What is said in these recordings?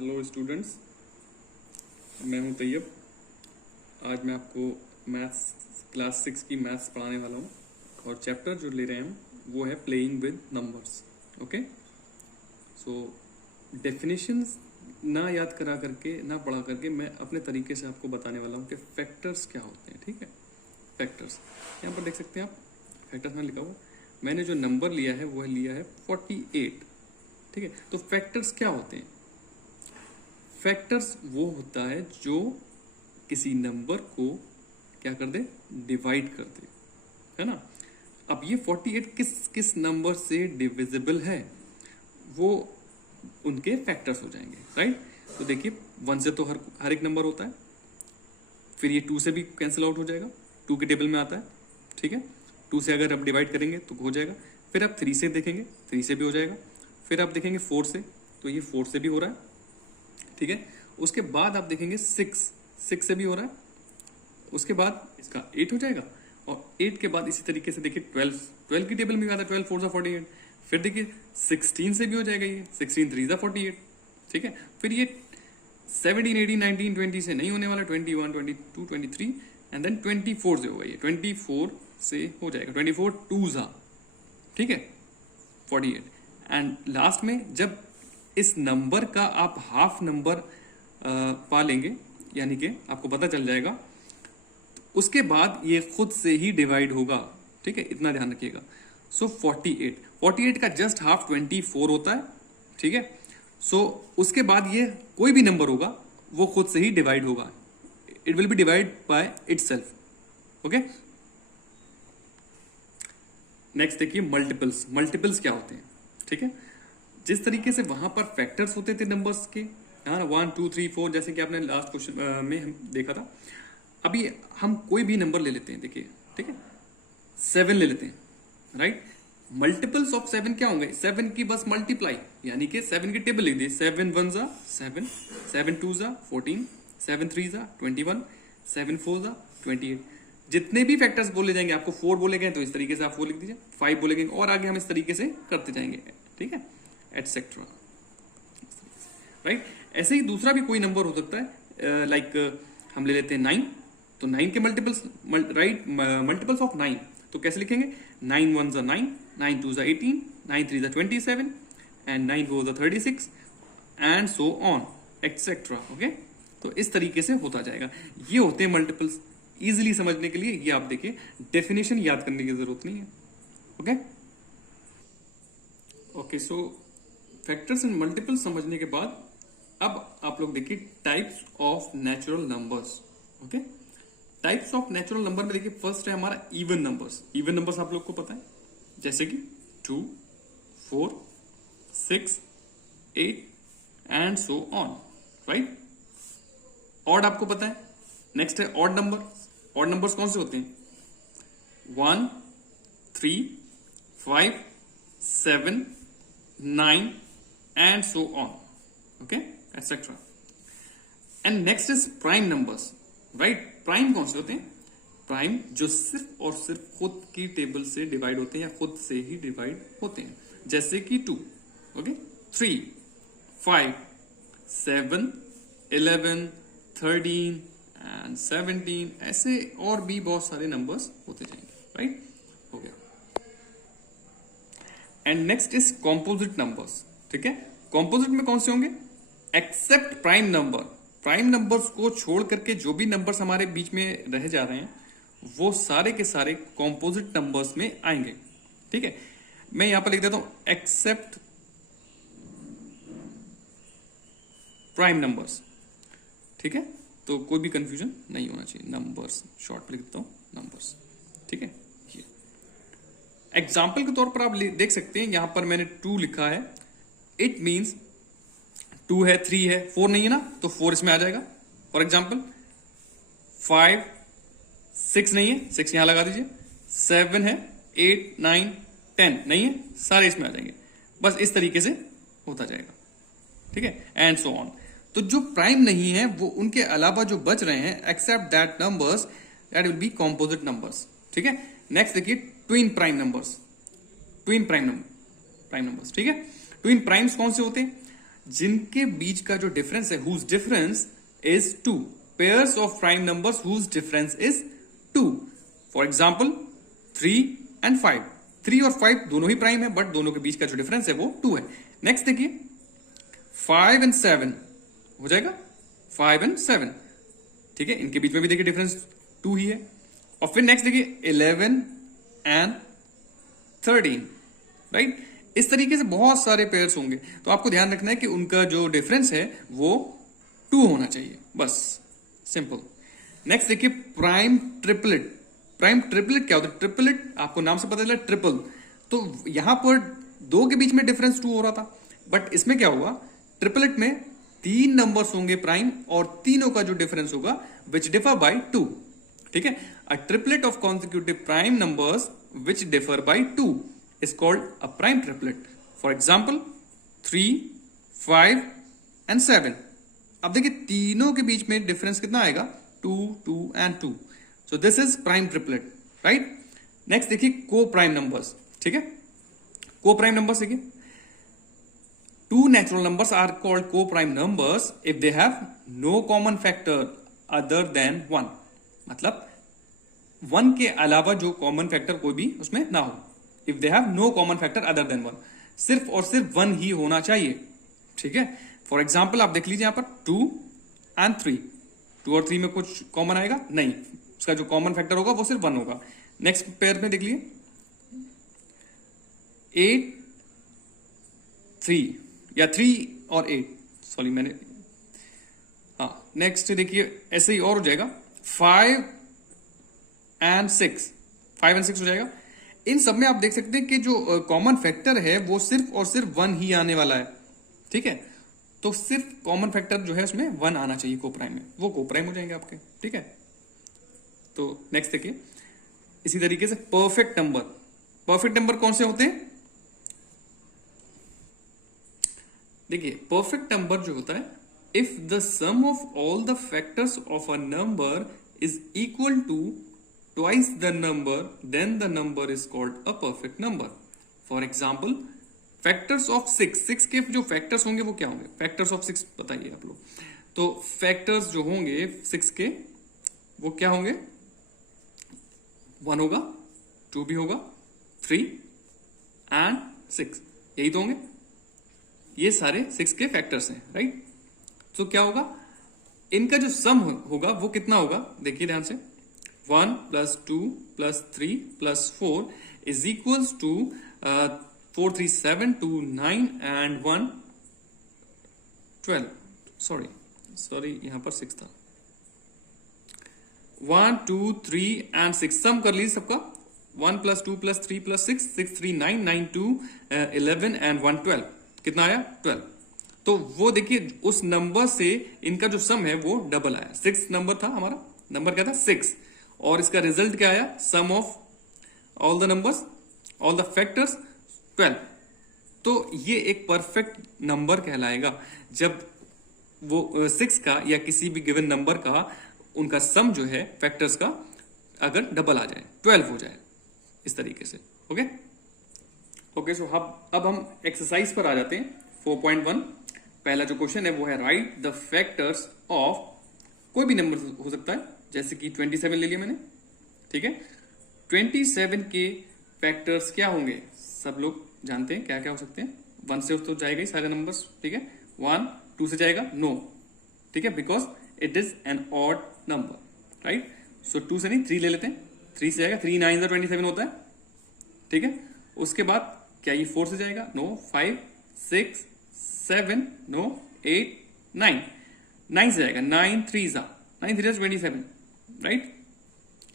Hello students, मैं हूं तैयब। आज मैं आपको मैथ्स क्लास 6 की मैथ्स पढ़ाने वाला हूं और चैप्टर जो ले रहे हैं हम वो है playing with numbers. Okay, so definitions ना याद करा करके ना पढ़ा करके मैं अपने तरीके से आपको बताने वाला हूं कि फैक्टर्स क्या होते हैं। ठीक है, फैक्टर्स यहाँ पर देख सकते हैं आप, फैक्टर्स में लिखा हुआ मैंने जो नंबर लिया है वह लिया है 48। ठीक है, तो फैक्टर्स क्या होते हैं? फैक्टर्स वो होता है जो किसी नंबर को क्या कर दे, डिवाइड कर दे, है ना। अब ये 48 किस किस नंबर से डिविजिबल है वो उनके फैक्टर्स हो जाएंगे, राइट। तो देखिए 1 से तो हर एक नंबर होता है, फिर ये 2 से भी कैंसिल आउट हो जाएगा, 2 के टेबल में आता है। ठीक है, 2 से अगर आप डिवाइड करेंगे तो हो जाएगा। फिर आप 3 से देखेंगे, 3 से भी हो जाएगा। फिर आप देखेंगे 4 से, तो ये 4 से भी हो रहा है। ठीक है, उसके बाद आप देखेंगे 6 से भी हो रहा है। उसके बाद इसका 8 हो जाएगा और 8 के बाद इसी तरीके से देखिए 12 की टेबल में भी आता है, 12 4 48। फिर देखिए 16 से भी हो जाएगा, ये 16 3 48। ठीक है, फिर ये 17 18 19 20 से नहीं होने वाला, 21 22 23 एंड देन 24 से होगा। ये 24 से हो जाएगा, 24 2 ठीक है 48। एंड लास्ट में जब इस नंबर का आप हाफ नंबर पा लेंगे, यानी कि आपको पता चल जाएगा, उसके बाद ये खुद से ही डिवाइड होगा। ठीक है, इतना ध्यान रखिएगा। सो 48 का जस्ट हाफ 24 होता है। ठीक है, सो उसके बाद ये कोई भी नंबर होगा वो खुद से ही डिवाइड होगा, it will B divide by itself. Okay, next देखिए मल्टीपल्स। मल्टीपल्स क्या होते हैं? ठीक है, जिस तरीके से वहां पर फैक्टर्स होते थे नंबर्स के, हाँ 1 2 3 4, जैसे कि आपने लास्ट क्वेश्चन में हम देखा था। अभी हम कोई भी नंबर ले लेते हैं, देखिए ठीक है 7 ले लेते हैं, राइट। मल्टीपल्स ऑफ 7 क्या होंगे? 7 की बस मल्टीप्लाई, यानी कि 7 की टेबल लिख दी। 7 1 7, 7 2 14, 7 3 21, 7 4 28। जितने भी फैक्टर्स बोले जाएंगे, आपको 4 बोले गए तो इस तरीके से आप 4 लिख दीजिए, 5 बोले गए और आगे हम इस तरीके से करते जाएंगे। ठीक है, एटसेट्रा, राइट। ऐसे ही दूसरा भी कोई नंबर हो सकता है, लाइक हम ले लेते हैं 9। तो 9 के मल्टीपल्स, राइट, मल्टीपल्स ऑफ 9 तो कैसे लिखेंगे? 9 1 9, 9 2 18, 9 3 27 and 9 4 36 and so on etcetera. Okay, तो इस तरीके से होता जाएगा। ये होते हैं मल्टीपल्स। इजीली समझने के लिए ये आप देखिए, डेफिनेशन याद करने की जरूरत नहीं है। Okay okay, so factors and multiples समझने के बाद अब आप लोग देखिए types of natural numbers. Okay, types of natural number में देखिए फर्स्ट है हमारा इवन नंबर्स। इवन नंबर्स आप लोग को पता है, जैसे कि 2 4 6 8 and so on, right. Odd आपको पता है। नेक्स्ट है ऑड नंबर। ऑड नंबर्स कौन से होते हैं? 1 3 5 7 9 and so on, okay etcetera. And next is prime numbers, right. Prime कौन से होते हैं? प्राइम जो सिर्फ और सिर्फ खुद की टेबल से डिवाइड होते हैं या खुद से ही डिवाइड होते हैं, जैसे कि 2, ओके 3 5 7 11 13 एंड 17, ऐसे और भी बहुत सारे नंबर्स होते जाएंगे, राइट। हो गया। And next is composite numbers. ठीक है, कॉम्पोजिट में कौन से होंगे? Except prime number. Prime numbers को छोड़ करके जो भी नंबर्स हमारे बीच में रह जा रहे हैं वो सारे के सारे कॉम्पोजिट नंबर्स में आएंगे। ठीक है, मैं यहां पर लिख देता हूं एक्सेप्ट प्राइम नंबर्स। ठीक है, तो कोई भी कंफ्यूजन नहीं होना चाहिए। नंबर्स शॉर्ट में लिख देता हूं नंबर्स। ठीक है, ये एग्जाम्पल के तौर पर आप देख सकते हैं, यहां पर मैंने 2 लिखा है। इट मीन्स 2 है 3 है 4 नहीं है ना, तो 4 इसमें आ जाएगा। फॉर एग्जाम्पल 5 6 नहीं है, 6 यहां लगा दीजिए। 7 है, 8 9 10 नहीं है, सारे इसमें आ जाएंगे। बस इस तरीके से होता जाएगा। ठीक है, एंड सो ऑन। तो जो प्राइम नहीं है वो उनके अलावा जो बच रहे हैं, except that numbers, that will be composite numbers. ठीक है, नेक्स्ट देखिए twin prime numbers. Twin prime numbers, ठीक है। ट्विन प्राइम्स कौन से होते हैं? जिनके बीच का जो डिफरेंस है, whose difference is 2, pairs of prime numbers whose difference is 2. For example 3 and 5. 3 और 5 दोनों ही प्राइम है, बट दोनों के बीच का जो डिफरेंस है वो 2 है. नेक्स्ट देखिए 5 एंड 7 हो जाएगा, 5 एंड 7, ठीक है, इनके बीच में भी देखिए डिफरेंस 2 ही है. और फिर नेक्स्ट देखिए 11 एंड 13, राइट. इस तरीके से बहुत सारे पेयर्स होंगे, तो आपको ध्यान रखना है कि उनका जो डिफरेंस है वो 2 होना चाहिए, बस सिंपल. नेक्स्ट देखिए प्राइम ट्रिपलेट. प्राइम ट्रिपलेट क्या होता है? ट्रिपलेट आपको नाम से पता चला ट्रिपल, तो यहां पर 2 के बीच में डिफरेंस 2 हो रहा था, बट इसमें क्या हुआ, ट्रिपलेट में 3 नंबर्स होंगे प्राइम और तीनों का जो डिफरेंस होगा विच डिफर बाय 2, ठीक है. A triplet of consecutive prime numbers which differ by 2 is called a prime triplet. For example 3, 5 and 7. अब देखिए तीनों के बीच में डिफरेंस कितना आएगा, 2, 2 and 2. So this is prime triplet, right? Next देखिए को प्राइम नंबर्स, ठीक है. को प्राइम नंबर्स देखिए, 2 natural numbers are called co-prime numbers if they have no common factor other than 1. मतलब 1 के अलावा जो कॉमन फैक्टर कोई भी उसमें ना हो. If they have no common factor other than 1, सिर्फ और सिर्फ 1 ही होना चाहिए, ठीक है. फॉर एग्जाम्पल आप देख लीजिए यहां पर 2 एंड 3. 2 और 3 में कुछ कॉमन आएगा नहीं, उसका जो कॉमन फैक्टर होगा वो सिर्फ 1 होगा. नेक्स्ट पेयर में देख लीजिए 8, 3 या 3 और 8, सॉरी मैंने, हाँ. नेक्स्ट देखिए ऐसे ही और हो जाएगा 5 एंड 6, 5 एंड 6 हो जाएगा. इन सब में आप देख सकते हैं कि जो कॉमन फैक्टर है वो सिर्फ और सिर्फ 1 ही आने वाला है, ठीक है. तो सिर्फ कॉमन फैक्टर जो है उसमें 1 आना चाहिए कोप्राइम में, वो कोप्राइम हो जाएंगे आपके, ठीक है. तो नेक्स्ट देखिए इसी तरीके से परफेक्ट नंबर. परफेक्ट नंबर कौन से होते हैं? देखिए परफेक्ट नंबर जो होता है, if the sum of all the factors of a number is equal to twice the number, then the number is called a perfect number. For example, factors of 6. 6 के जो factors होंगे वो क्या होंगे? Factors of 6 बताइए आप लोग. तो factors जो होंगे 6 के वो क्या होंगे? 1 होगा, 2 भी होगा, 3 and 6, यही तो होंगे. ये सारे 6 के factors हैं, राइट. तो क्या होगा, इनका जो sum होगा वो कितना होगा? देखिए ध्यान से, 1 plus 2 plus 3 plus 4 is equals to 4, 3, 7, 2, 9 and 1, 12. Sorry, यहां पर 6 था. 1, 2, 3 and 6 सम कर लीजिए सबका. 1 plus 2 plus 3 plus 6, 6, 3, 9, 9, 2, 11 and 1, 12. कितना आया? 12. तो वो देखिए उस नंबर से इनका जो सम है वो डबल आया. 6 नंबर था हमारा, नंबर क्या था? 6, और इसका रिजल्ट क्या आया? Sum of all the numbers, all the factors 12. तो ये एक परफेक्ट नंबर कहलाएगा जब वो 6 का या किसी भी गिवन नंबर का उनका सम जो है फैक्टर्स का अगर डबल आ जाए, 12 हो जाए, इस तरीके से. ओके. सो अब हम एक्सरसाइज पर आ जाते हैं. 4.1 पहला जो क्वेश्चन है वो है राइट द फैक्टर्स ऑफ, कोई भी नंबर हो सकता है, जैसे कि 27 ले लिया मैंने, ठीक है. 27 के फैक्टर्स क्या होंगे? सब लोग जानते हैं क्या क्या हो सकते हैं. 1 से तो जाएगा ही सारे नंबर्स, ठीक है. 1, 2 से जाएगा? नो, ठीक है, because it is an odd number, right. So 2 से नहीं, 3 ले लेते हैं. 3 से जाएगा, 3 9 27 होता है, ठीक है. उसके बाद क्या ये 4 से जाएगा? नो. 5, 6, 7, नो. 8, 9, 9 से जाएगा. 9 3 27, राइट.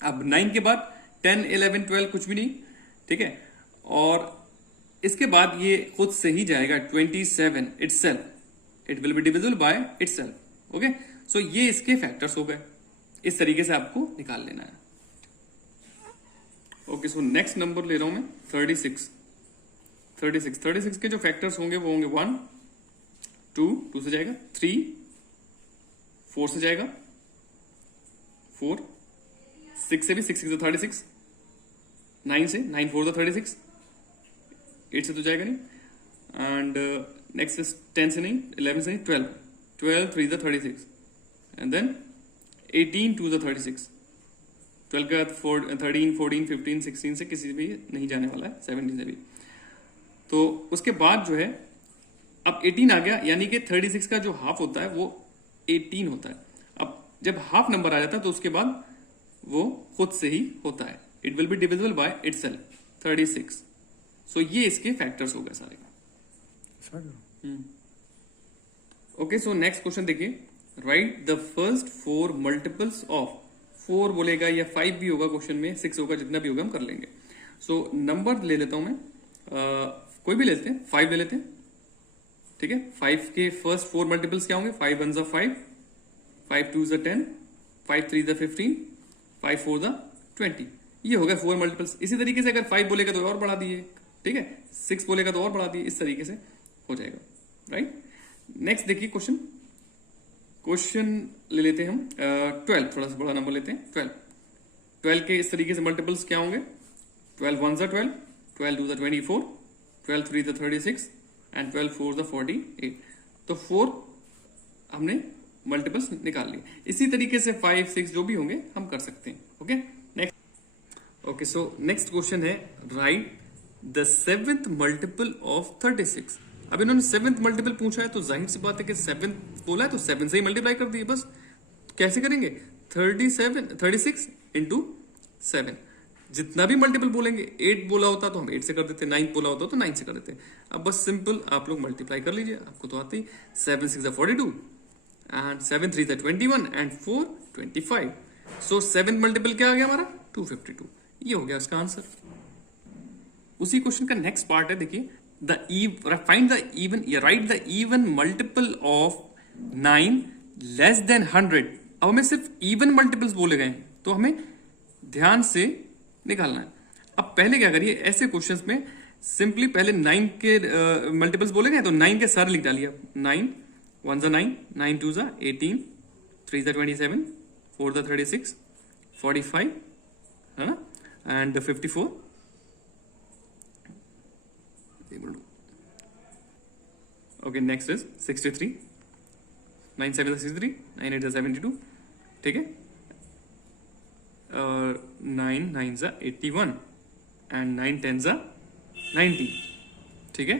अब 9 के बाद 10, 11, 12 कुछ भी नहीं, ठीक है. और इसके बाद ये खुद से ही जाएगा 27 itself. It will be divisible by itself. Okay. So ये इसके फैक्टर्स हो गए. इस तरीके से आपको निकाल लेना है. ओके. सो नेक्स्ट नंबर ले रहा हूं मैं 36. 36 के जो फैक्टर्स होंगे वो होंगे 1, 2 से जाएगा, 3, 4 से जाएगा, 4, 6 से भी, 6 6 36, 9 से, 9 4 36, 8 से तो जाएगा नहीं. एंड नेक्स्ट इज 10 से नहीं, 11 से नहीं, 12, 12 3 द 36 एंड देन 18 2 द 36, 12 का 13 14 15 16 से किसी भी नहीं जाने वाला है, 17 से भी। तो उसके बाद जो है अब 18 आ गया, यानी कि 36 का जो हाफ होता है वो 18 होता है। अब जब हाफ नंबर आ जाता है तो उसके बाद वो खुद से ही होता है, it will be divisible by itself, 36। सो ये इसके फैक्टर्स हो गए सारे। ओके, सो नेक्स्ट क्वेश्चन देखिए, right the first 4 multiples of, 4 बोलेगा या 5 भी होगा क्वेश्चन में, 6 होगा, जितना भी होगा हम कर लेंगे। सो नंबर ले लेता हूं मैं, कोई भी लेते हैं, 5 ले लेते हैं, ठीक है। 5 के फर्स्ट 4 मल्टीपल्स क्या होंगे, 5 1 5, 5 2 10, 5 3 15, 5 4 20, ये हो गया 4 मल्टीपल्स। इसी तरीके से अगर 5 बोलेगा तो और बढ़ा दिए, ठीक है, 6 बोलेगा तो और बढ़ा दिए, इस तरीके से हो जाएगा, राइट। नेक्स्ट देखिए क्वेश्चन ले लेते हैं हम 12, थोड़ा सा बड़ा नंबर लेते हैं 12 के इस तरीके से मल्टीपल्स क्या होंगे, 12 1 12, 12 2 24, 12 3 36 एंड 12 4 48। तो 4 हमने मल्टीपल्स निकाल लिए। इसी तरीके से 5 6 जो भी होंगे हम कर सकते हैं। Okay, next. Okay, so next question है, right the 7th multiple of 36। अब इन्होंने 7th मल्टीपल पूछा है तो जाहिर सी बात है कि 7th बोला है तो 7 से ही मल्टीप्लाई कर दिए बस। कैसे करेंगे, 36 इंटू 7, जितना भी मल्टीपल बोलेंगे, 8 बोला होता तो हम 8 से कर देते, 9 बोला होता तो 9 से कर देते। अब बस सिंपल आप लोग मल्टीप्लाई कर लीजिए, आपको तो आते ही, 7 6 42 एंड 7 3 21 एंड 4 25। सो 7 मल्टीपल क्या आ गया हमारा, 252। ये हो गया उसका आंसर। उसी क्वेश्चन का नेक्स्ट पार्ट है, देखिए, find the even, right the even multiple of 9 less than 100। अब हमें सिर्फ इवन मल्टीपल्स बोले गए हैं तो हमें ध्यान से निकालना है। अब पहले क्या करिए, ऐसे क्वेश्चंस में सिंपली पहले 9 के मल्टीपल्स बोले गए तो 9 के सारे लिख डालिए। 9 1 9, 9 2 18, 3 27, 4 36, 45 है ना, एंड 54। ओके, नेक्स्ट इज 63, 9 7 63, 9 8 72, ठीक है, 9 9 81 एंड 9 10 90, ठीक है,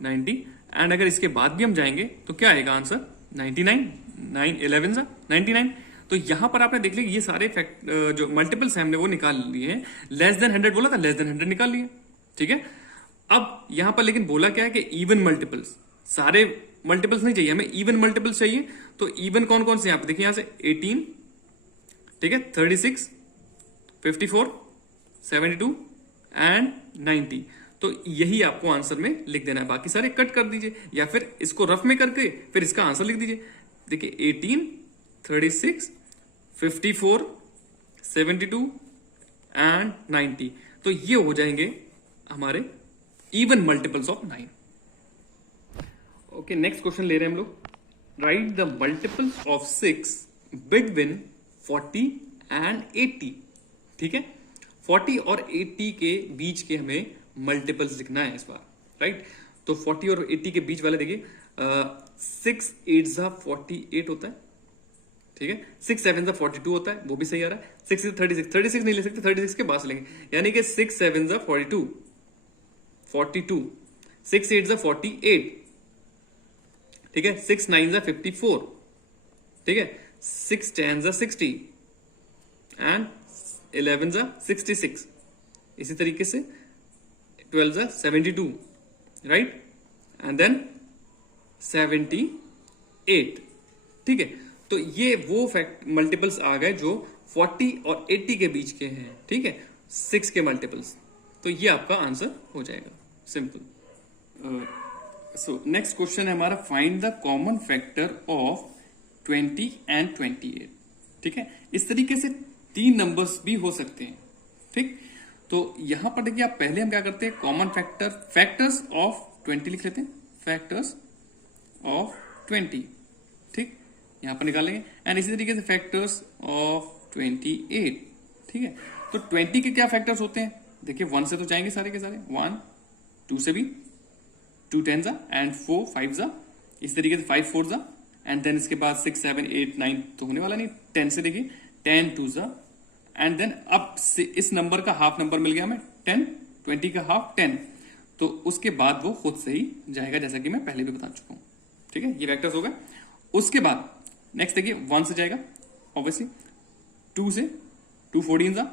90। एंड अगर इसके बाद भी हम जाएंगे तो क्या आएगा आंसर, 99, 9 11 99। तो यहां पर आपने देख लिया ये सारे जो मल्टीपल्स हैं हमने वो निकाल लिए हैं। लेस देन 100 बोला था, लेस देन 100 निकाल लिए, ठीक है। अब यहां पर लेकिन बोला क्या है कि इवन मल्टीपल्स, सारे मल्टीपल्स नहीं चाहिए हमें, इवन मल्टीपल्स चाहिए। तो इवन कौन कौन से, यहां पर देखिए, यहां से 18, ठीक है, 36, 54, 72 एंड 90। तो यही आपको आंसर में लिख देना है, बाकी सारे कट कर दीजिए या फिर इसको रफ में करके फिर इसका आंसर लिख दीजिए। देखिए 18, 36, 54, 72 एंड 90। तो ये हो जाएंगे हमारे even multiples of 9। Okay, next question ले रहे हैं हम लोग, right the multiples of 6 between 40 and 80, ठीक है। 40 और 80 के बीच के हमें मल्टीपल्स लिखना है इस बार, राइट। तो 40 और 80 के बीच वाले देखिए, 6 8 48 होता है, ठीक है, 6 7 42 होता है, वो भी सही आ रहा है। 6 36 नहीं ले सकते, 36 के पास लेंगे, यानी कि 6 7 42, 6 8 48, ठीक है, 6 9 54, ठीक है, 6 10 60 एंड 11 66। इसी तरीके से 12 72, राइट, एंड देन 78, ठीक है। तो ये वो मल्टीपल्स आ गए जो 40 और 80 के बीच के हैं, ठीक है, 6 के मल्टीपल्स। तो ये आपका आंसर हो जाएगा, सिंपल। सो नेक्स्ट क्वेश्चन है हमारा, find the common factor of 20 and 28, ठीक है। इस तरीके से 3 नंबर्स भी हो सकते हैं, ठीक। तो यहां पर देखिए, आप पहले हम क्या करते हैं, कॉमन फैक्टर्स ऑफ 20 लिख लेते हैं, फैक्टर्स ऑफ 20, ठीक, यहां पर निकालेंगे। एंड इसी तरीके से फैक्टर्स ऑफ 28, ठीक है। तो 20 के क्या फैक्टर्स होते हैं, देखिए 1 से तो जाएंगे सारे के सारे, 1, 2 से भी, 2 10 एंड 4 5 इस तरीके से 5 4 जा, एंड देन इसके बाद 6 7 8 9 तो होने वाला नहीं, 10 से देखिए 10 2 जा, एंड देन अब इस नंबर का हाफ नंबर मिल गया हमें 10, 20 का हाफ 10, तो उसके बाद वो खुद से ही जाएगा, जैसा कि मैं पहले भी बता चुका हूं। ठीक है, ये वेक्टर्स हो गए। उसके बाद नेक्स्ट देखिए 1 से जाएगा ऑब्वियसली, 2 से 2 14 जा,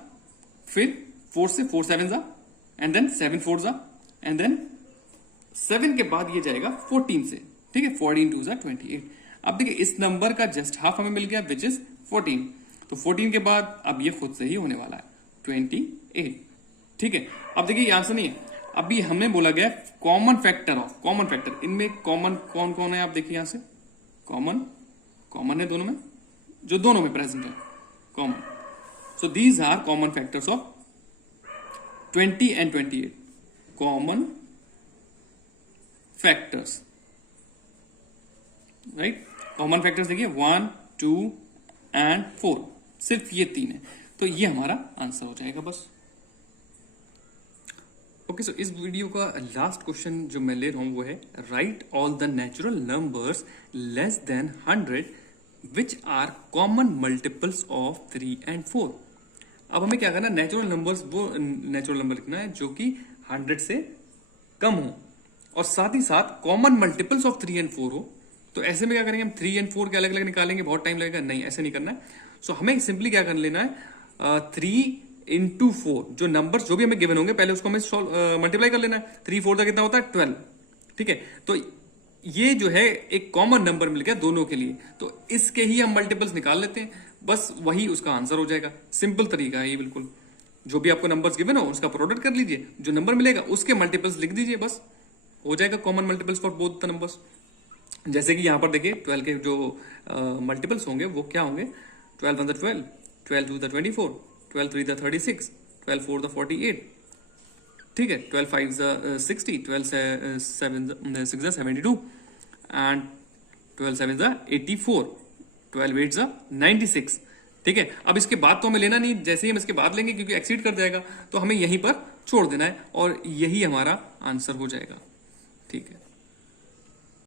फिर 4 से 4 7 जा, एंड देन 7 4 जा, एंड देन 7 के बाद ये जाएगा 14 से। ठीक है, 14 2 जा 28। अब देखिए इस नंबर का जस्ट हाफ हमें मिल गया विच इज 14, तो 14 के बाद अब ये खुद से ही होने वाला है 28। ठीक है, अब देखिए ये आंसर नहीं है, अभी हमें बोला गया common factor of, common factor, इनमें कॉमन कौन कौन है आप देखिए यहां से, कॉमन है दोनों में, जो दोनों में प्रेजेंट है common, so these are common factors of 20 and 28, common factors, right. Common factors देखिए 1 2 एंड 4, सिर्फ ये 3 है, तो ये हमारा आंसर हो जाएगा बस। ओके, सो इस वीडियो का लास्ट क्वेश्चन जो मैं ले रहा हूं वो है right all the natural numbers less than 100 which are common multiples of 3 and 4। अब हमें क्या करना है, नेचुरल नंबर्स, वो नेचुरल नंबर लिखना है जो कि 100 से कम हो और साथ ही साथ कॉमन मल्टीपल्स ऑफ 3 एंड 4 हो। तो ऐसे में क्या करेंगे हम, 3 एंड 4 के अलग अलग निकालेंगे, बहुत टाइम लगेगा, नहीं ऐसे नहीं करना है। सो हमें सिंपली क्या कर लेना है, 3 इंटू 4, जो नंबर जो भी हमें गिवन होंगे पहले उसको हमें मल्टीप्लाई कर लेना है। 3 4 का कितना होता है 12। ठीक है, तो ये जो है एक कॉमन नंबर मिल गया दोनों के लिए, तो इसके ही हम मल्टीपल्स निकाल लेते हैं, बस वही उसका आंसर हो जाएगा। सिंपल तरीका है ये बिल्कुल, जो भी आपको नंबर्स गिवन हो उसका प्रोडक्ट कर लीजिए, जो नंबर मिलेगा उसके मल्टीपल्स लिख दीजिए, बस हो जाएगा common multiples for both the numbers. जैसे कि यहां पर देखिए 12 के जो मल्टीपल्स होंगे वो क्या होंगे, 12 1 12, 12 2 24, 12 3 36, 12 4 48। ठीक है, 12 5 60, 12 7 6 72, एंड 12 7 84, 12 8 96। ठीक है, अब इसके बाद तो हमें लेना नहीं, जैसे ही हम इसके बाद लेंगे क्योंकि एक्सीड कर जाएगा, तो हमें यहीं पर छोड़ देना है और यही हमारा आंसर हो जाएगा। ठीक है।